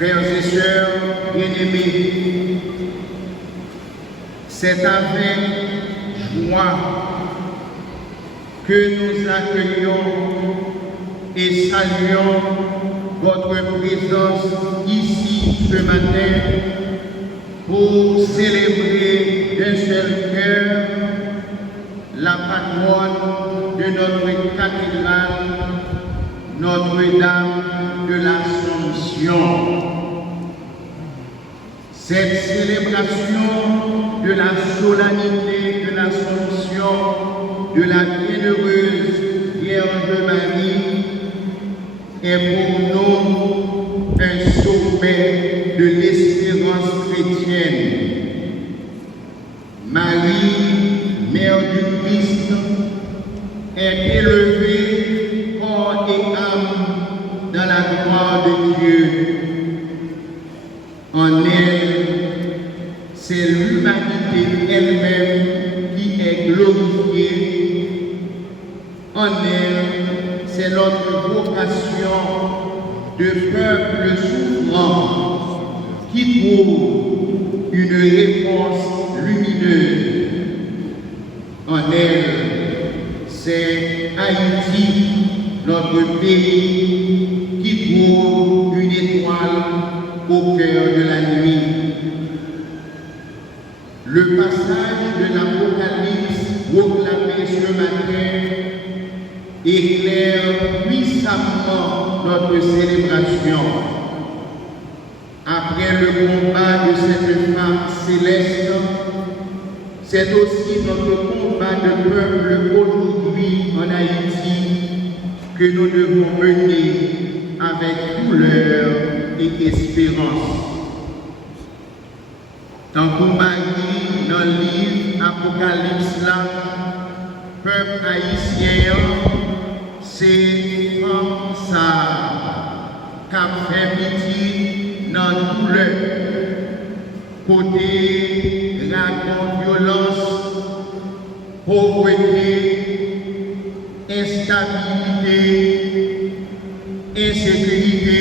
Frères et sœurs bien-aimés, c'est avec joie que nous accueillons et saluons votre présence ici ce matin pour célébrer d'un seul cœur la patronne de notre cathédrale, Notre-Dame de l'Assomption. Cette célébration de la solennité de l'Assomption de la bienheureuse Vierge Marie est pour nous un sommet de l'espérance chrétienne. Marie, Mère du Christ, est élevée corps et âme dans la gloire de Dieu. En elle, c'est l'humanité elle-même qui est glorifiée. En elle, c'est notre vocation de peuple souffrant qui trouve une réponse lumineuse. En elle, c'est Haïti, notre pays, qui trouve une étoile au cœur de la nuit. Le passage de l'Apocalypse proclamé ce matin éclaire puissamment notre célébration. Après le combat de cette femme céleste, c'est aussi notre combat de peuple aujourd'hui en Haïti que nous devons mener avec douleur et espérance. Tant qu'on Marie dans le livre Apocalypse là, peuple haïtien, c'est comme ça qu'a fait pitié dans la douleur. Côté raconte violence, pauvreté, instabilité, insécurité,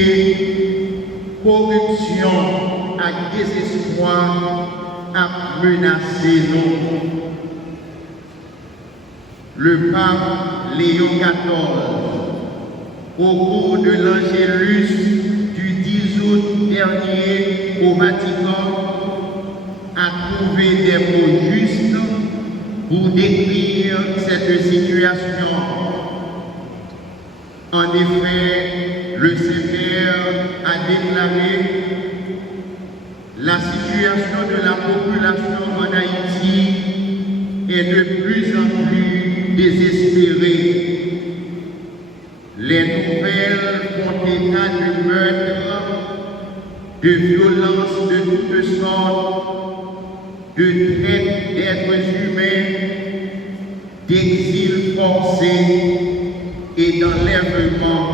corruption et désespoir a menacé nous. Le pape Léon XIV, au cours de l'Angélus du 10 août dernier au Vatican, a trouvé des mots justes pour décrire cette situation. En effet, le Saint-Père a déclaré: la situation de la population en Haïti est de plus en plus désespérée. Les nouvelles font état de meurtres, de violences de toutes sortes, de traite d'êtres humains, d'exil forcé et d'enlèvement.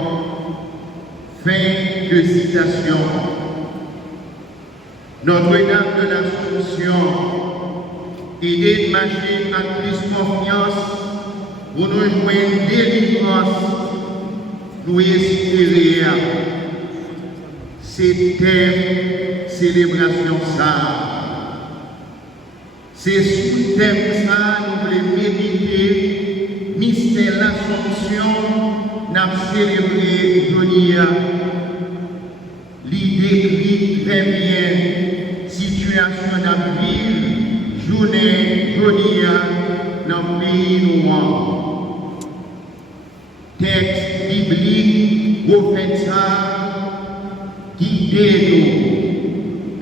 Fin de citation. Notre-Dame de l'Assomption, aidez de marcher à plus confiance pour nous jouer une délivrance, nous espérer. C'était célébration ça. C'est sous thème ça nous voulons méditer mystère l'Assomption, nous célébrer aujourd'hui. L'idée décrit très bien situation dans la ville, journée, journée, dans le pays noir. Texte biblique, prophète guidez-nous,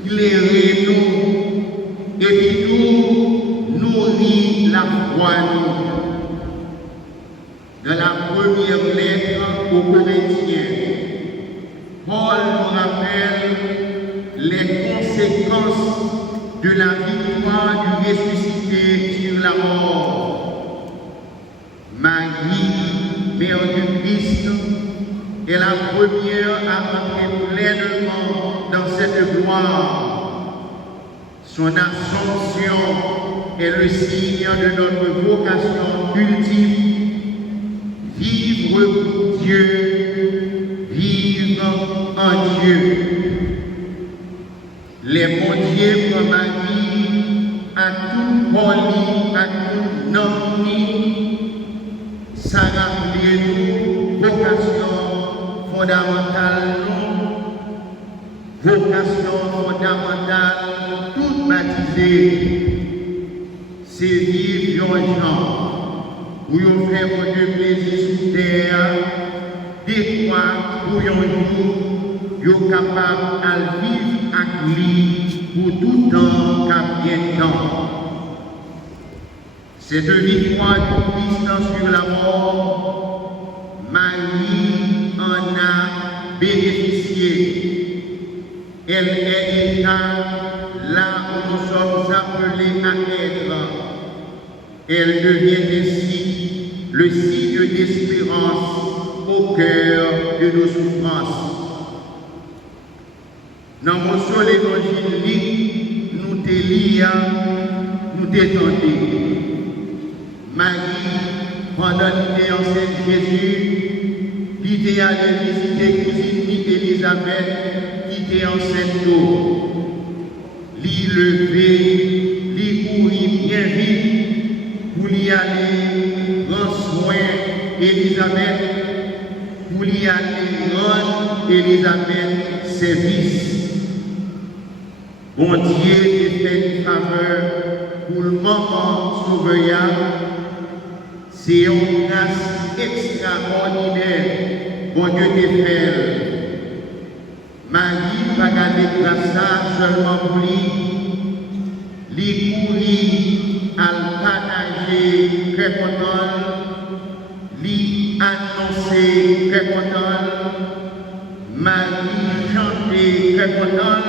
éclairez-nous, et puis nous nourrit la foi. Dans la première lettre aux Corinthiens, Paul nous rappelle les conséquences de la victoire du ressuscité sur la mort. Marie, Mère du Christ, est la première à entrer pleinement dans cette gloire. Son ascension est le signe de notre vocation ultime. Vivre pour Dieu, vivre en Dieu. Mais mon Dieu, mon mari, à tout poli, à tout non-ni, ça rappelle nous, vocation fondamentale, toute baptisée, c'est vivre un gens, où on fait de plaisir sur terre, des fois, pour un jour, vous capable de vivre avec lui pour tout temps qu'à bien temps. Cette victoire de Christ sur la mort, Marie en a bénéficié. Elle est déjà là où nous sommes appelés à être. Elle devient ainsi le signe d'espérance au cœur de nos souffrances. Dans mon seul évangile, nous te lions, nous t'étendons. Marie, pendant qu'il était enceinte Jésus, il était allé visiter cousine Élisabeth, qui était enceinte d'eau. L'y lever, l'y courir bien vite, pour y aller prendre soin Élisabeth, pour y aller rendre Élisabeth service. Bon Dieu te fait une faveur pour le moment sauveur. C'est une grâce extraordinaire, bon Dieu te fait. Marie va garder grâce seulement pour lui. Lui courir à le partager très content. Lui annoncer très content. Marie chanter très content.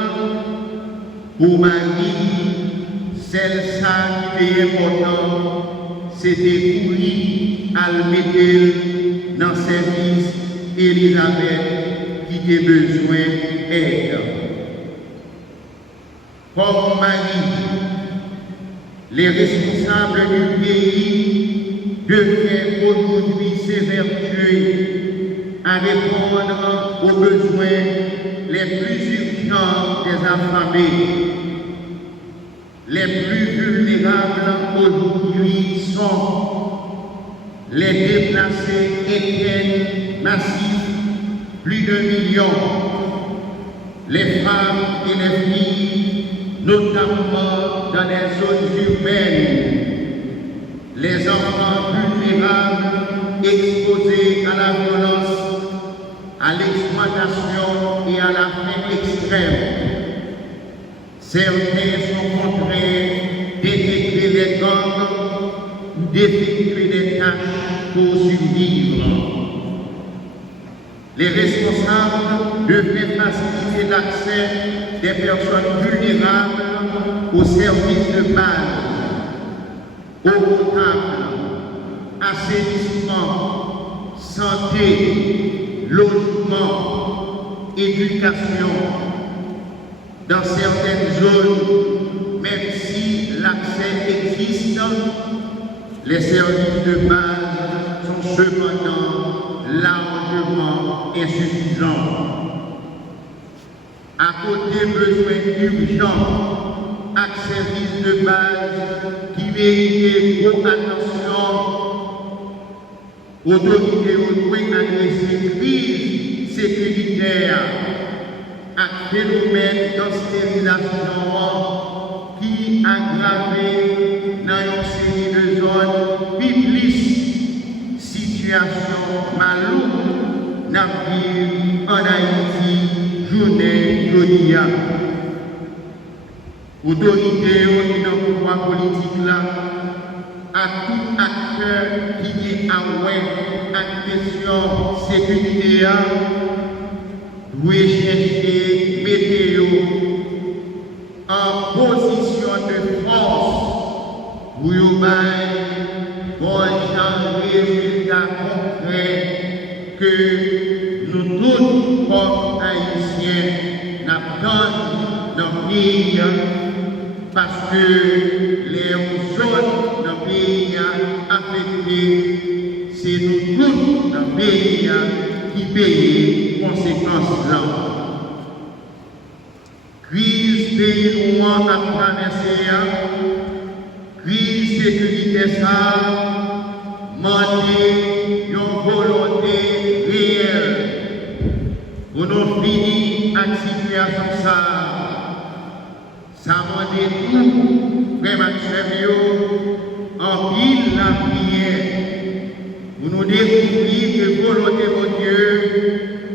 Pour Marie, celle-là qui était important, c'était pour lui à le mettre dans le service Élisabeth qui avait besoin d'aide. Comme Marie, les responsables du pays devaient aujourd'hui s'évertuer à répondre aux besoins les plus urgents des affamés. Les plus vulnérables aujourd'hui sont les déplacés éternels massifs, plus de millions, les femmes et les filles, notamment dans les zones urbaines, les enfants vulnérables exposés à la violence, à l'exploitation et à la faim extrême. Certains sont contraints d'intégrer les gangs ou d'effectuer des tâches pour survivre. Les responsables devraient faciliter l'accès des personnes vulnérables aux services de base, eau potable, assainissement, santé, logement, éducation. Dans certaines zones, même si l'accès existe, les services de base sont cependant largement insuffisants. À côté besoins urgents, à services de base qui méritent beaucoup d'attention, autorités doivent adresser crise sécuritaire à phénomène d'hostérisation qui aggrave dans une série de zones plus situation malouque dans en Haïti, journée jodia. Autorité qui dans le pouvoir politique là, à tout acteur qui est aware à la question sécurité, doit chercher météo en position de force pour y changer résultat concret que nous tous, comme Haïtiens, n'attendons dans le pays parce que les zones dans le pays affectées, c'est nous tous dans le pays qui payent les conséquences là. Crise pays traversé, crise sécurité ça, demander une volonté réelle pour nous finir avec situation ça. Ça demande tout, frère Maxime, en pile la prière, pour nous découvrir que volonté de Dieu,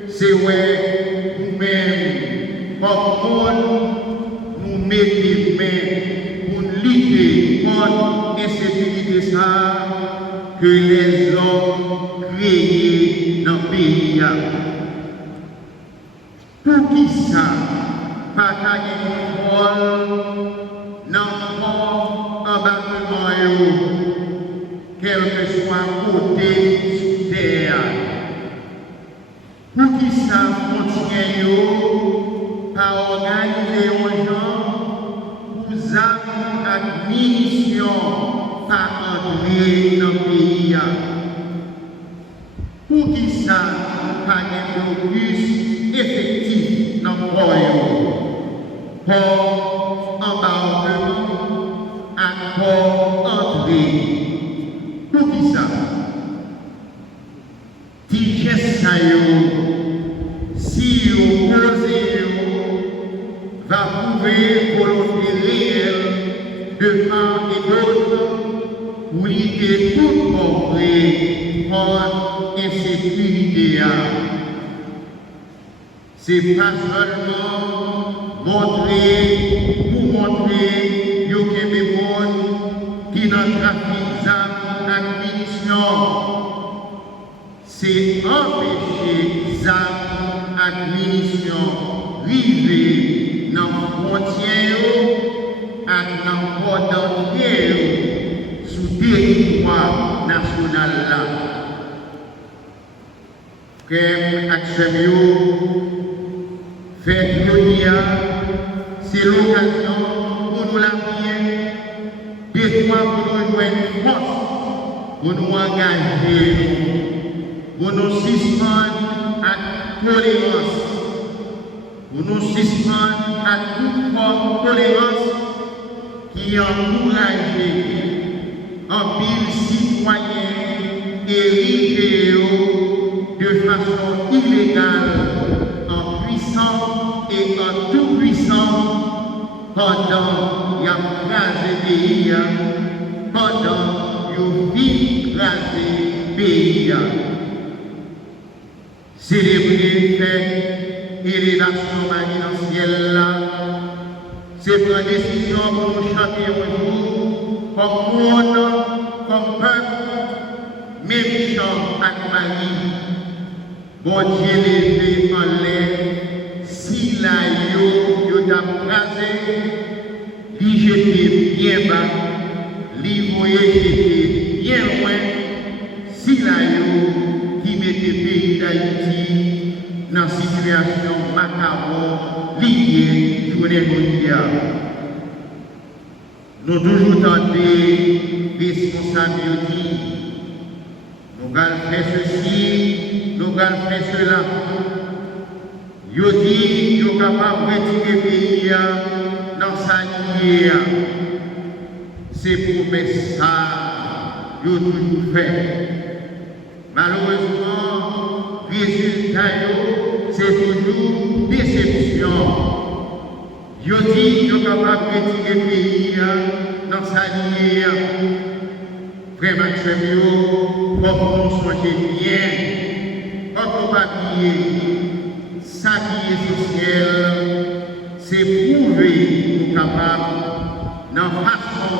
c'est ouais, nous-mêmes, comme nous mettons main pour lutter contre l'insécurité ça que les hommes créés dans le pays. Pour qui ça? Partager une parole dans le embarquement, quel que soit côté sous terre. Pour qui ça continue à organiser aux gens pour armes et munitions par entrer dans le pays. Pour qui ça pas de plus effectif dans le royaume. Pour embarquement à pour entrer. Pour qui ça? Tigesse ça si vous posez, va prouver volonté réelle de part et d'autre pour lutter tout compris contre l'insécurité. C'est pas seulement pour montrer yo kebe monde qui dans trafic d'armes et munitions. C'est empêcher armes et munitions arriver dans la frontière et dans le port d'entrée sous territoire national là. Comme Axemio fait c'est l'occasion pour nous la prier, des fois pour nous jouer une force, pour nous engager, pour nous suspendre à tolérance, pour nous suspendre à toute forme de tolérance qui encourage en pile citoyen érigé de façon illégale, en puissant et en tout puissant pendant qu'il y a crasé le pays, pendant qu'il vit crasé le pays. Célébrer fête et l'élection présidentielle là, c'est prendre décision pour nous chanter un jour, comme monde, comme peuple, même chant avec Marie. Bon Dieu levé en l'air, si la yo t'a crasé, li jeté bien bas, li voyé jeté bien loin, si la yo qui mettait pays d'Haïti dans une situation macabre, liée journée mondiale. Nous toujours tentés responsabilité. Nous allons faire ceci, nous allons faire cela. Yo dit, yo capable de retirer le pays dans sa lignée. C'est pour mettre ça, yo toujours fait. Malheureusement, résultat, c'est toujours déception. Yo dit, yo capable de retirer le pays dans sa lignée. Frère Maxime, comme nous soyez bien, comme nous papier, ça qui est social, c'est prouver nous capables, dans la façon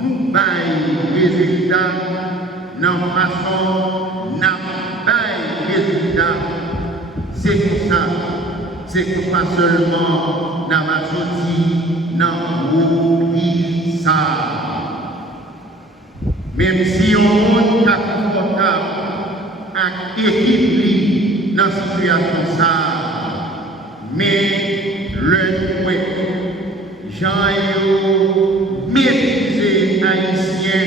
nous bailler résultats, dans la façon nous bailler résultats. C'est pour ça, c'est que pas seulement dans ma sortie, dans le ça. Même si on est confortable avec l'équipe dans cette situation, mais le point, Jean maîtriser haïtien,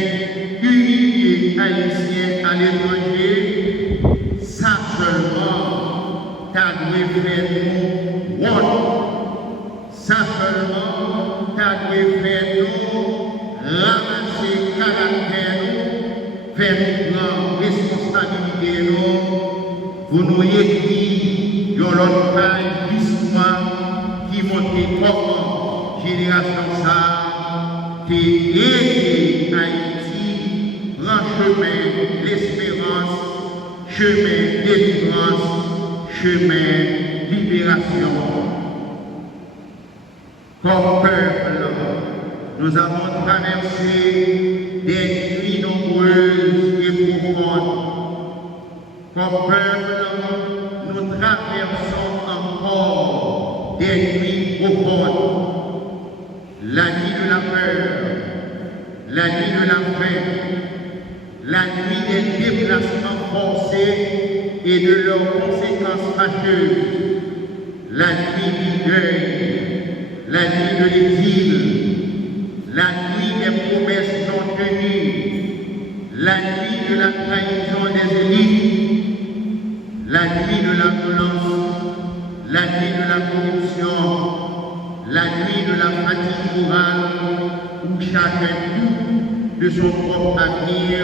humilier haïtien à l'étranger, ça seulement, t'as dû faire nous, ça seulement, t'as doit faire nous, ramasser le caractère nous, faire nous prendre responsabilité nous, pour nous écrire dans l'autre page d'histoire qui montre comment génération ça, qui aide Haïti, prend chemin l'espérance, chemin délivrance, chemin libération. Comme peuple, nous avons traversé des nuits nombreuses et profondes. Comme peuple, nous traversons encore des nuits profondes. La nuit de la peur, la nuit de la faim, la nuit des déplacements forcés et de leurs conséquences fâcheuses, la nuit du deuil, la nuit de l'exil, la nuit des promesses non tenues, la nuit de la trahison des élites, la nuit de la violence, la nuit de la corruption, la nuit de la fatigue morale, où chacun doute de son propre avenir,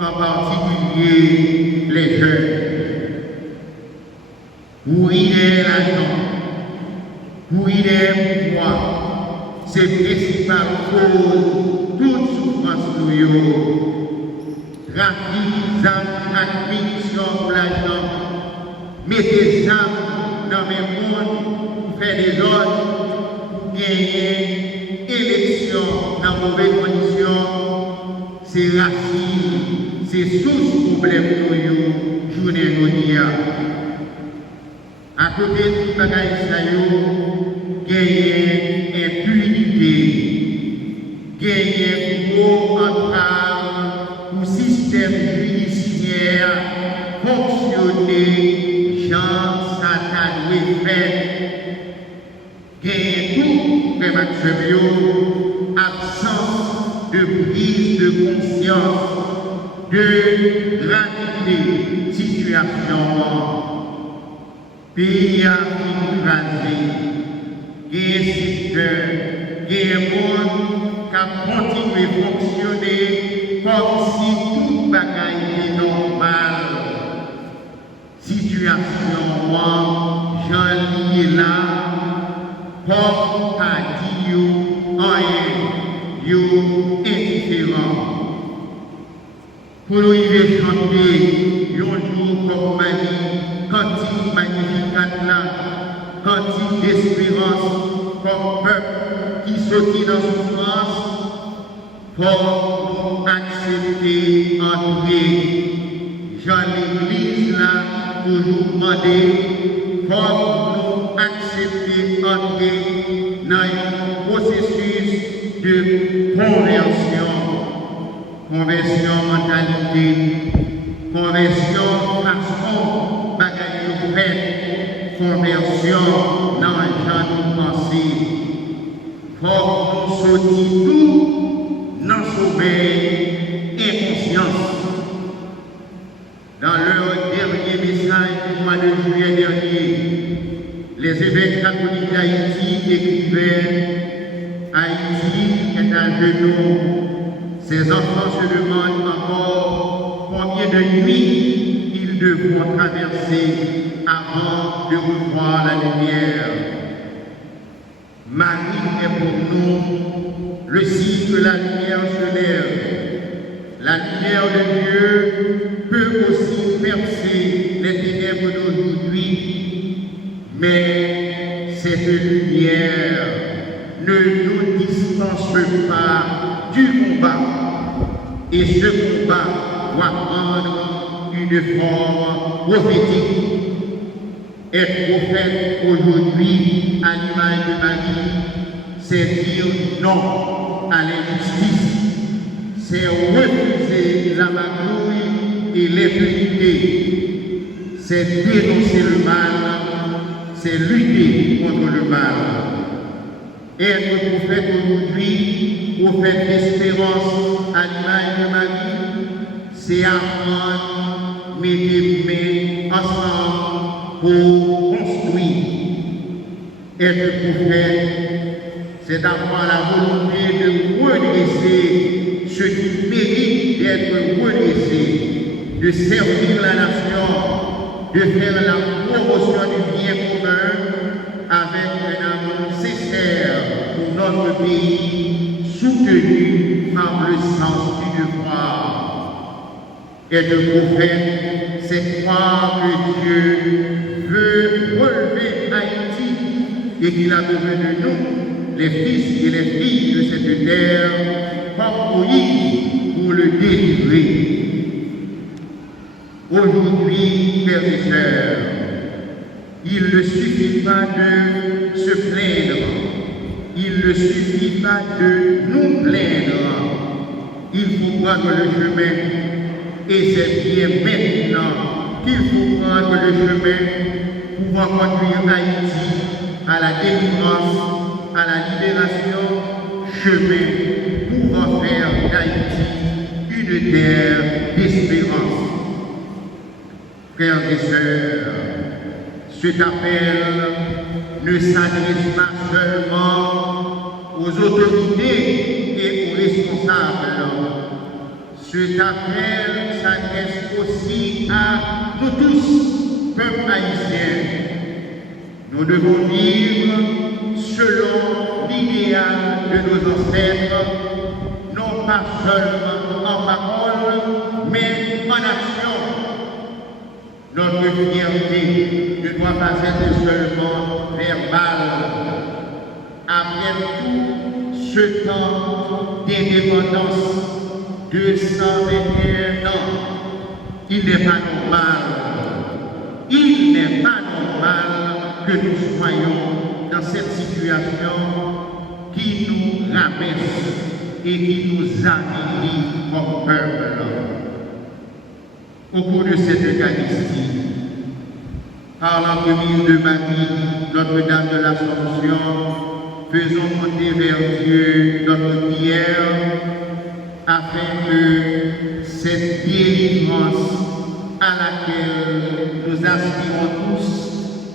en particulier les jeunes. Où il est l'argent, où il est pouvoir, c'est principal cause toute souffrance pour eux. Trafic, armes, acquisition pour l'argent, mettez des armes dans mes mondes pour faire des ordres, pour gagner élection dans mauvaises conditions, c'est racine, c'est source problème pour eux, journée mondiale. À côté de tout bagage, gagner impunité, gagner gros entrave pour système judiciaire fonctionner, Jean Satan est fait, gagner tout, même absence de prise de conscience, de gravité, situation. Pays a écrasé, il y a un secteur, il y a un monde qui a continué à fonctionner comme si tout bagaille était normal. Situation, j'en lis là, comme a dit, yo indifférent. Pour nous y chanter, un jour comme Mani, cantique magnifique là, cantique d'espérance, comme peuple qui sortit dans souffrance, pour accepter entrer. Jean l'Église là, toujours demandé, pour nous accepter entrer dans un processus de conversion. Conversion mentalité, conversion façon bagaille faite, conversion dans le genre de pensée. Faut qu'on sortit tout dans sommeil et conscience. Dans leur dernier message du mois de juillet dernier, les évêques catholiques d'Haïti écrivaient: Haïti est à genoux. Ces enfants se demandent encore combien de nuits ils devront traverser avant de revoir la lumière. Marie est pour nous le signe que la lumière se lève. La lumière de Dieu peut aussi percer les ténèbres d'aujourd'hui, mais cette lumière ne nous dispense pas du combat. Et ce combat doit prendre une forme prophétique. Être prophète aujourd'hui, à l'image de Marie, c'est dire non à l'injustice, c'est refuser la magouille et l'impunité, c'est dénoncer le mal, c'est lutter contre le mal. Être prophète aujourd'hui, prophète d'espérance à l'image de Marie, c'est apprendre, mettre les mains ensemble pour construire. Être prophète, c'est avoir la volonté de redresser ceux qui méritent d'être redressés, de servir la nation, de faire la promotion du bien commun avec un amour sincère pour notre pays, soutenu par le sens du devoir. Être prophète, c'est croire que Dieu veut relever Haïti et qu'il a besoin de nous, les fils et les filles de cette terre, comme Moïse pour le délivrer. Aujourd'hui, frères et sœurs, il ne suffit pas de se plaindre, il ne suffit pas de nous plaindre, il faut prendre le chemin, et c'est bien maintenant qu'il faut prendre le chemin pour conduire Haïti à la délivrance, à la libération, chemin pour faire d'Haïti une terre d'espérance. Frères et sœurs, cet appel ne s'adresse pas seulement aux autorités et aux responsables. Cet appel s'adresse aussi à nous tous, peuple haïtien. Nous devons vivre selon l'idéal de nos ancêtres, non pas seulement en parole, mais en action. Notre fierté ne doit pas être seulement verbale. Après tout ce temps d'indépendance, 221 ans, il n'est pas normal que nous soyons dans cette situation qui nous rabaisse et qui nous avilit comme peuple. Au cours de cette Eucharistie, par l'entremise de Marie, Notre-Dame de l'Assomption, faisons monter vers Dieu notre prière afin que cette délivrance à laquelle nous aspirons tous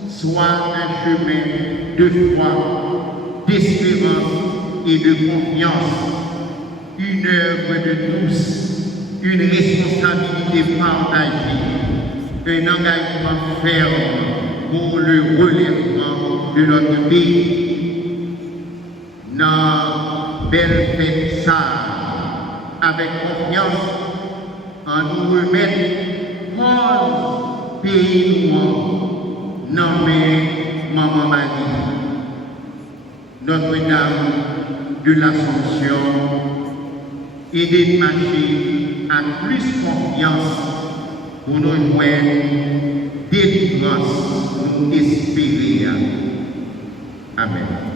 soit un chemin de foi, d'espérance et de confiance, une œuvre de tous, une responsabilité partagée, un engagement ferme pour le relèvement de notre pays. Dans belle fête ça, avec confiance, en nous remettre hors pays noir, nommé Maman Marie, Notre-Dame de l'Assomption, et de marcher à plus confiance pour nous joindre délivrance, nous espérer. Amen.